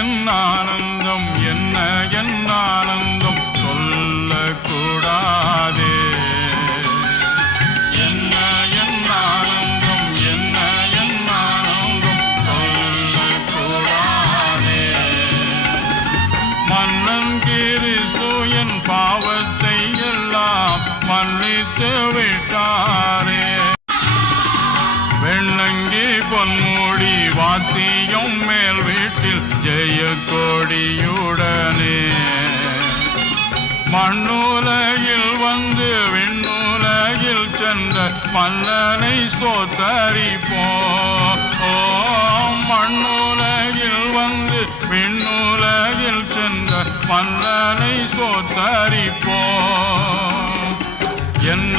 என் ஆனந்தம் என்ன என் ஆனந்தம் சொல்லக்கூடாதே. என்ன என் ஆனந்தம் என்ன என் ஆனந்தம் சொல்லக்கூடாதே. மன்னன் கிறிஸ்து என் பாவத்தை எல்லாம் மன்னித்து விட்டாரே. வெள்ளங்கி பொன்மூடி வாத்தியம் மேல் வீட்டில் ஜெய கொடியுடனே மண்ணுலகில் வந்து விண்ணுலகில் சென்ற மன்னனை ஸ்தோத்தரிப்போம். மண்ணுலகில் வந்து விண்ணுலகில் சென்ற மன்னனை ஸ்தோத்தரிப்போம். என்ன